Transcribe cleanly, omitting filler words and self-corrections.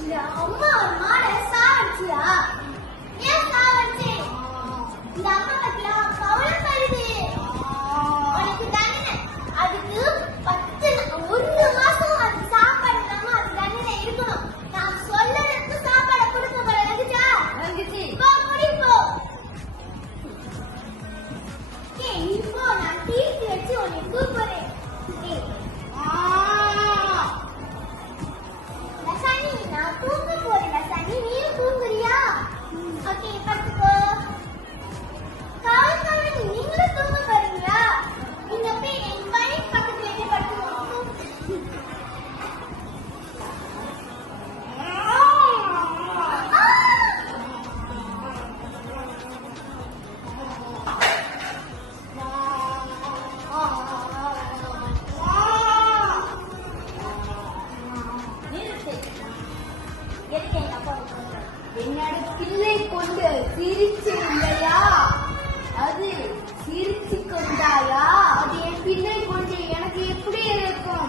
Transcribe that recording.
இந்த அம்மா ஒரு மாடை சாவடிச்சியா? ஏன் சாவடிச்சே? இந்த அம்மா பத்தியா கவலை படுது. உனக்கு தண்டனை. அதுக்கு 1 மாசம் அது சாப்பாடு இல்லாம அது தண்டனை இருக்கணும். நான் சொல்லறதுக்கு சாப்பாடை கொடுக்க போற வந்துச்சா? வந்துச்சு. போ குடிப்போ. இப்போ நான் தீர்த்து வச்சு உன்னை கூப்பிடுறேன். லசானி, நான் தூங்க போறேன். லசானி, நீயும் தூங்குறியா? ஓகே, படுத்துக்கோ. கவலை நீங்களும் தூங்க போறீங்களா? நீங்க போய் என் பணி பக்கத்துல இருந்து படுத்துக்கோ. என்னோட பிள்ளை கொண்டு சிரிச்சு இல்லையா? அது சிரிச்சு கொண்டாயா? அது என் பிள்ளை கொண்டு எனக்கு எப்படி இருக்கும்?